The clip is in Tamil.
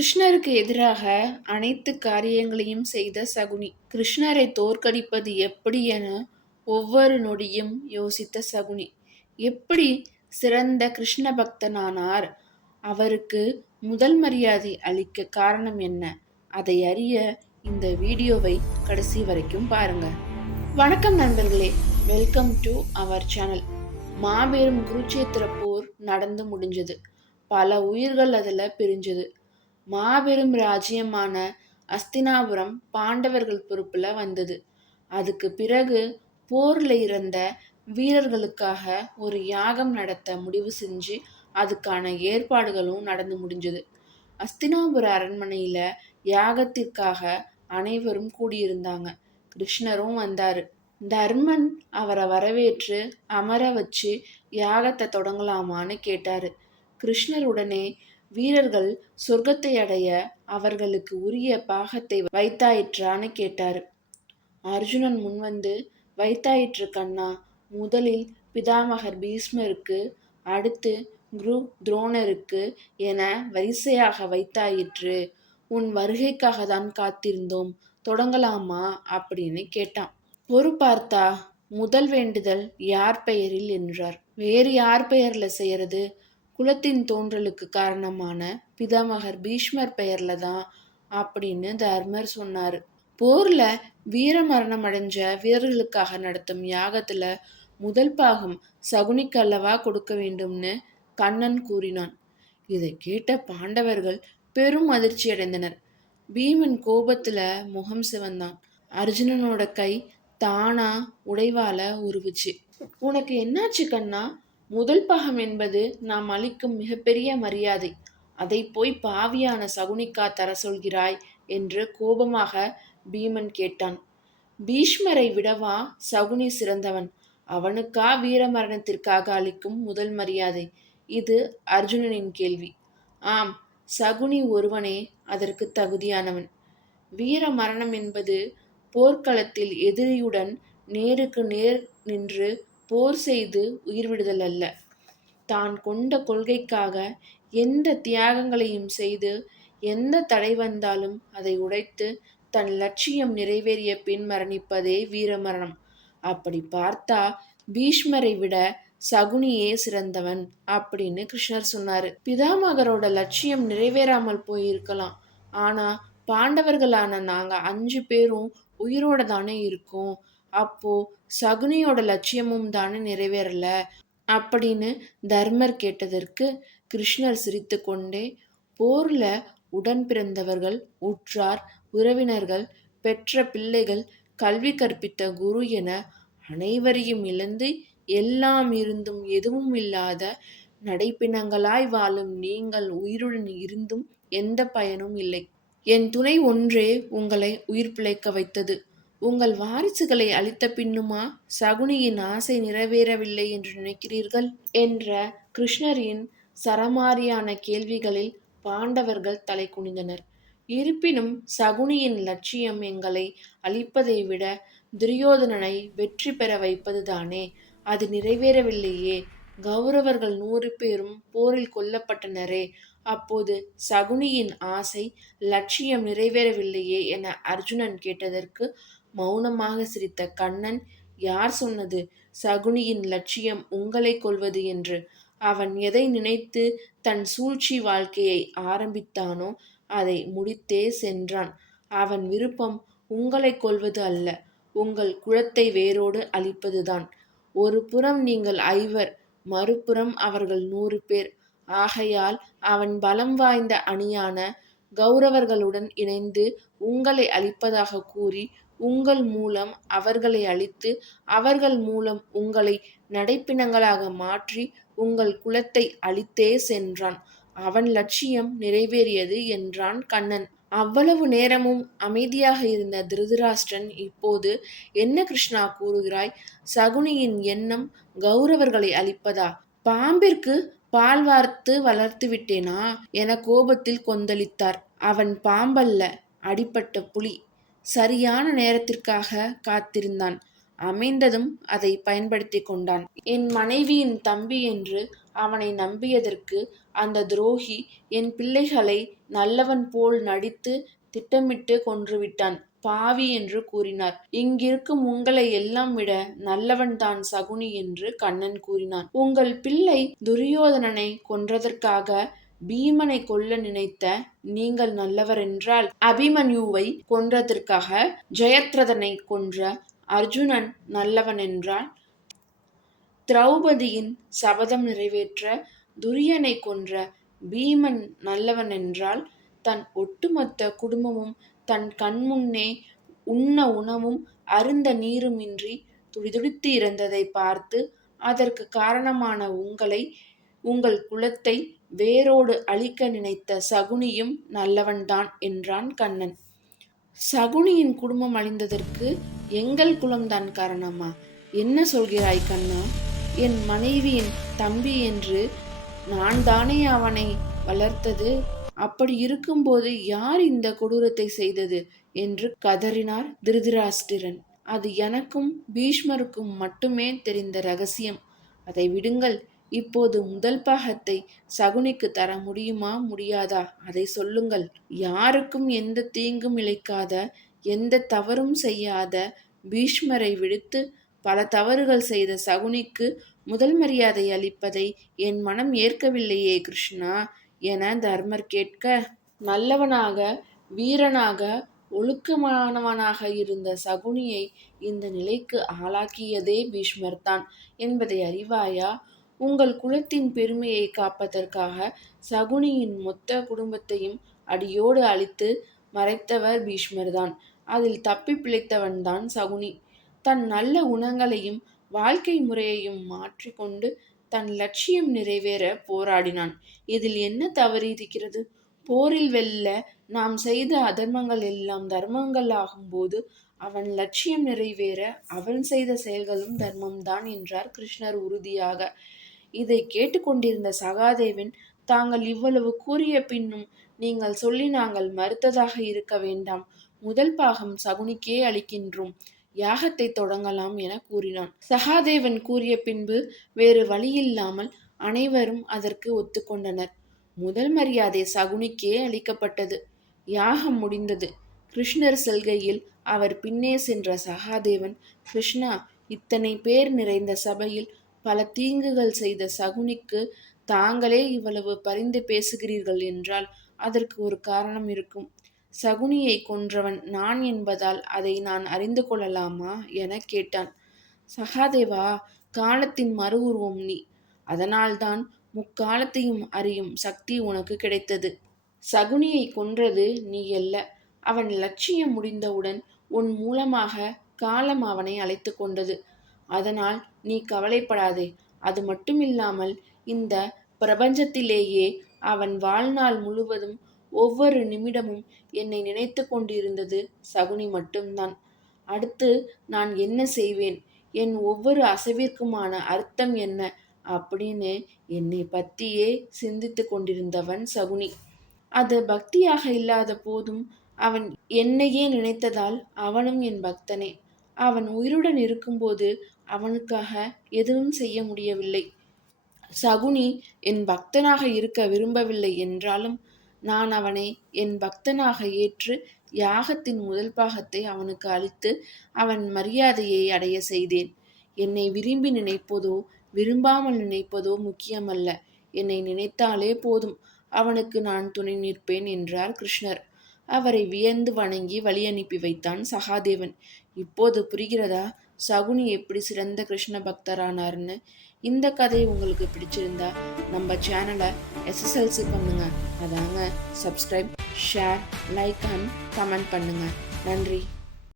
கிருஷ்ணருக்கு எதிராக அனைத்து காரியங்களையும் செய்த சகுனி. கிருஷ்ணரை தோற்கடிப்பது எப்படி என ஒவ்வொரு நொடியும் யோசித்த சகுனி. எப்படி சிறந்த கிருஷ்ண பக்தனானார்? அவருக்கு முதல் மரியாதை அளிக்க காரணம் என்ன? அதை அறிய இந்த வீடியோவை கடைசி வரைக்கும் பாருங்க. வணக்கம் நண்பர்களே, வெல்கம் டு அவர் சேனல். மாபெரும் குருட்சேத்திர போர் நடந்து முடிஞ்சது. பல உயிர்கள் அதில் பிரிஞ்சது. மாபெரும் ராஜ்யமான அஸ்தினாபுரம் பாண்டவர்கள் பொறுப்புல வந்தது. அதுக்கு பிறகு போர்ல இறந்த வீரர்களுக்காக ஒரு யாகம் நடத்த முடிவு செஞ்சு அதுக்கான ஏற்பாடுகளும் நடந்து முடிஞ்சது. அஸ்தினாபுர அரண்மனையில யாகத்திற்காக அனைவரும் கூடியிருந்தாங்க. கிருஷ்ணரும் வந்தாரு. தர்மன் அவரை வரவேற்று அமர வச்சு யாகத்தை தொடங்கலாமான்னு கேட்டாரு. கிருஷ்ணர் உடனே வீரர்கள் சொர்க்கத்தை அடைய அவர்களுக்கு உரிய பாகத்தை வைத்தாயிற்றான்னு கேட்டாரு. அர்ஜுனன் முன்வந்து, வைத்தாயிற்று கண்ணா. முதலில் பிதாமகர் பீஷ்மருக்கு, அடுத்து குரு துரோணருக்கு என வரிசையாக வைத்தாயிற்று. உன் வருகைக்காக தான் காத்திருந்தோம், தொடங்கலாமா அப்படின்னு கேட்டான். பொறுப்பார்த்தா, முதல் வேண்டுதல் யார் பெயரில் என்றார். வேறு யார் பெயர்ல செய்யறது? குலத்தின் தோன்றலுக்கு காரணமான பிதாமகர் பீஷ்மர் பெயர்ல தான் அப்படின்னு தர்மர் சொன்னாரு. போர்ல வீர மரணம் அடைஞ்ச வீரர்களுக்காக நடத்தும் யாகத்துல முதல் பாகம் சகுனிக்கு அல்லவா கொடுக்க வேண்டும்னு கண்ணன் கூறினான். இதை கேட்ட பாண்டவர்கள் பெரும் அதிர்ச்சி அடைந்தனர். பீமன் கோபத்துல முகம் சிவந்தான். அர்ஜுனனோட கை தானா உடைவால உருவுச்சு. உனக்கு என்னாச்சு கண்ணா? முதல் பாகம் என்பது நாம் அளிக்கும் மிகப்பெரிய மரியாதை. அதை போய் பாவியான சகுனிக்கா தர சொல்கிறாய் என்று கோபமாக பீமன் கேட்டான். பீஷ்மரை விடவா சகுனி சிறந்தவன்? அவனுக்கா வீர மரணத்திற்காக அளிக்கும் முதல் மரியாதை? இது அர்ஜுனனின் கேள்வி. ஆம், சகுனி ஒருவனே அதற்கு தகுதியானவன். வீர மரணம் என்பது போர்க்களத்தில் எதிரியுடன் நேருக்கு நேர் நின்று போர் செய்து உயிர் விடுதல் அல்ல. தான் கொண்ட கொள்கைக்காக எந்த தியாகங்களையும் செய்து எந்த தடை வந்தாலும் அதை உடைத்து தன் லட்சியம் நிறைவேறிய பின் மரணிப்பதே வீரமரணம். அப்படி பார்த்தா பீஷ்மரை விட சகுனியே சிறந்தவன் அப்படின்னு கிருஷ்ணர் சொன்னாரு. பிதாமகரோட லட்சியம் நிறைவேறாமல் போயிருக்கலாம். ஆனா பாண்டவர்களான நாங்க 5 பேரும் உயிரோட தானே இருக்கோம். அப்போ சகுனியோட லட்சியமும் தானே நிறைவேறல அப்படின்னு தர்மர் கேட்டதற்கு கிருஷ்ணர் சிரித்து கொண்டே, போர்ல உடன் பிறந்தவர்கள், உற்றார், உறவினர்கள், பெற்ற பிள்ளைகள், கல்வி கற்பித்த குரு என அனைவரையும் இழந்து எல்லாம் இருந்தும் எதுவும் இல்லாத நடைப்பிணங்களாய் வாழும் நீங்கள் உயிருடன் இருந்தும் எந்த பயனும் இல்லை. என் துணை ஒன்றே உங்களை உயிர் பிழைக்க வைத்தது. உங்கள் வாரிசுகளை அளித்த பின்னுமா சகுனியின் ஆசை நிறைவேறவில்லை என்று நினைக்கிறீர்கள் என்ற கிருஷ்ணரின் சரமாரியான கேள்விகளில் பாண்டவர்கள் தலை குனிந்தனர். இருப்பினும் சகுனியின் லட்சியம் எங்களை அழிப்பதை விட துரியோதனனை வெற்றி பெற வைப்பதுதானே. அது நிறைவேறவில்லையே. கௌரவர்கள் 100 பேரும் போரில் கொல்லப்பட்டனரே. அப்போது சகுனியின் ஆசை லட்சியம் நிறைவேறவில்லையே என அர்ஜுனன் கேட்டதற்கு மௌனமாக சிரித்த கண்ணன், யார் சொன்னது சகுனியின் லட்சியம் உங்களை கொல்வது என்று? அவன் எதை நினைத்து தன் சூழ்ச்சி வாழ்க்கையை ஆரம்பித்தானோ அதை முடித்தே சென்றான். அவன் விருப்பம் உங்களை கொல்வது அல்ல, உங்கள் குலத்தை வேரோடு அழிப்பதுதான். ஒரு புறம் நீங்கள் 5, மறுபுறம் அவர்கள் 100 பேர். ஆகையால் அவன் பலம் வாய்ந்த அணியான கௌரவர்களுடன் இணைந்து உங்களை அழிப்பதாக கூறி உங்கள் மூலம் அவர்களை அழித்து அவர்கள் மூலம் உங்களை நடைப்பிணங்களாக மாற்றி உங்கள் குலத்தை அழித்தே சென்றான். அவன் லட்சியம் நிறைவேறியது என்றான் கண்ணன். அவ்வளவு நேரமும் அமைதியாக இருந்த திருதராஷ்டிரன் இப்போது, என்ன கிருஷ்ணா கூறுகிறாய்? சகுனியின் எண்ணம் கௌரவர்களை அழிப்பதா? பாம்பிற்கு பால் வார்த்து வளர்த்து விட்டேனா என கோபத்தில் கொந்தளித்தார். அவன் பாம்பல்ல, அடிப்பட்ட புலி. சரியான நேரத்திற்காக காத்திருந்தான். அமைந்ததும் அதை பயன்படுத்தி கொண்டான். என் மனைவியின் தம்பி என்று அவனை நம்பியதற்கு அந்த துரோகி என் பிள்ளைகளை நல்லவன் போல் நடித்து திட்டமிட்டு கொன்றுவிட்டான். பாவி என்று கூறினார். இங்கிருக்கும் உங்களை எல்லாம் விட நல்லவன்தான் சகுனி என்று கண்ணன் கூறினான். உங்கள் பிள்ளை துரியோதனனை கொன்றதற்காக பீமனை கொல்ல நினைத்த நீங்கள் நல்லவரென்றால், அபிமன்யுவை கொன்றதற்காக ஜெயத்ரதனை கொன்ற அர்ஜுனன் நல்லவன் என்றால், திரௌபதியின் சபதம் நிறைவேற்ற துரியனை கொன்ற பீமன் நல்லவன் என்றால், தன் ஒட்டுமொத்த குடும்பமும் தன் கண்முன்னே உண்ண உணவும் அருந்த நீருமின்றி துடிதுடித்து இறந்ததை பார்த்து அதற்கு காரணமான உங்களை, உங்கள் குலத்தை வேரோடு அழிக்க நினைத்த சகுனியும் நல்லவன்தான் என்றான் கண்ணன். சகுனியின் குடும்பம் அழிந்ததற்கு எங்கள் குலம்தான் காரணமா? என்ன சொல்கிறாய் கண்ணா? என் மனைவியின் தம்பி என்று நான் தானே அவனை வளர்த்தது. அப்படி இருக்கும்போது யார் இந்த கொடூரத்தை செய்தது என்று கதறினார் திருதராஷ்டிரன். அது எனக்கும் பீஷ்மருக்கும் மட்டுமே தெரிந்த ரகசியம். அதை விடுங்கள். இப்போது முதல் பாகத்தை சகுனிக்கு தர முடியுமா முடியாதா? அதை சொல்லுங்கள். யாருக்கும் எந்த தீங்கும் இழைக்காத, எந்த தவறும் செய்யாத பீஷ்மரை விடுத்து பல தவறுகள் செய்த சகுனிக்கு முதல் மரியாதை அளிப்பதை என் மனம் ஏற்கவில்லையே கிருஷ்ணா என தர்மர் கேட்க, நல்லவனாக, வீரனாக, ஒழுக்கமானவனாக இருந்த சகுனியை இந்த நிலைக்கு ஆளாக்கியதே பீஷ்மர்தான் என்பதை அறிவாயா? உங்கள் குலத்தின் பெருமையை காப்பதற்காக சகுனியின் மொத்த குடும்பத்தையும் அடியோடு அழித்து மறைத்தவர் பீஷ்மர்தான். அதில் தப்பி பிழைத்தவன்தான் சகுனி. தன் நல்ல குணங்களையும் வாழ்க்கை முறையையும் மாற்றிக்கொண்டு தன் லட்சியம் நிறைவேற போராடினான். இதில் என்ன தவறு இருக்கிறது? போரில் வெல்ல நாம் செய்த அதர்மங்கள் எல்லாம் தர்மங்கள் ஆகும்போது அவன் லட்சியம் நிறைவேற அவன் செய்த செயல்களும் தர்மம்தான் என்றார் கிருஷ்ணர் உறுதியாக. இதை கேட்டுக்கொண்டிருந்த சகாதேவன், தாங்கள் இவ்வளவு கூறிய பின்னும் நீங்கள் சொல்லி நாங்கள் மறுத்ததாக இருக்க வேண்டாம். முதல் பாகம் சகுனிக்கே அளிக்கின்றோம். யாகத்தை தொடங்கலாம் என கூறினான். சகாதேவன் கூறிய பின்பு வேறு வழியில்லாமல் அனைவரும் அதற்கு ஒத்துக்கொண்டனர். முதல் மரியாதை சகுனிக்கே அளிக்கப்பட்டது. யாகம் முடிந்தது. கிருஷ்ணர் செல்கையில் அவர் பின்னே சென்ற சகாதேவன், கிருஷ்ணா, இத்தனை பேர் நிறைந்த சபையில் பல தீங்குகள் செய்த சகுனிக்கு தாங்களே இவ்வளவு பரிந்து பேசுகிறீர்கள் என்றால் அதற்கு ஒரு காரணம் இருக்கும். சகுனியை கொன்றவன் நான் என்பதால் அதை நான் அறிந்து கொள்ளலாமா என கேட்டான். சகாதேவா, காலத்தின் மறு உருவம் நீ. அதனால்தான் முக்காலத்தையும் அறியும் சக்தி உனக்கு கிடைத்தது. சகுனியை கொன்றது நீ அல்ல. அவன் லட்சியம் முடிந்தவுடன் உன் மூலமாக காலம் அவனை அழைத்து கொண்டது. அதனால் நீ கவலைப்படாதே. அது மட்டுமில்லாமல் இந்த பிரபஞ்சத்திலேயே அவன் வாழ்நாள் முழுவதும் ஒவ்வொரு நிமிடமும் என்னை நினைத்து கொண்டிருந்தது சகுனி மட்டும்தான். அடுத்து நான் என்ன செய்வேன், என் ஒவ்வொரு அசைவிற்குமான அர்த்தம் என்ன அப்படின்னு என்னை பற்றியே சிந்தித்து கொண்டிருந்தவன் சகுனி. அது பக்தியாக இல்லாத போதும் அவன் என்னையே நினைத்ததால் அவனும் என் பக்தனே. அவன் உயிருடன் இருக்கும்போது அவனுக்காக எதுவும் செய்ய முடியவில்லை. சகுனி என் பக்தனாக இருக்க விரும்பவில்லை என்றாலும் நான் அவனை என் பக்தனாக ஏற்று யாகத்தின் முதல் பாகத்தை அவனுக்கு அளித்து அவன் மரியாதையை அடைய செய்தேன். என்னை விரும்பி நினைப்பதோ விரும்பாமல் நினைப்பதோ முக்கியமல்ல. என்னை நினைத்தாலே போதும், அவனுக்கு நான் துணை நிற்பேன் என்றார் கிருஷ்ணர். அவரை வியந்து வணங்கி வழி அனுப்பி வைத்தான் சகாதேவன். இப்போது புரிகிறதா சகுனி எப்படி சிறந்த கிருஷ்ண பக்தரானார்னு? இந்த கதை உங்களுக்கு பிடிச்சிருந்தா நம்ம சேனலை எஸ்எஸ்எல்சி பண்ணுங்க. அதாங்க subscribe, share, like and comment பண்ணுங்க. நன்றி.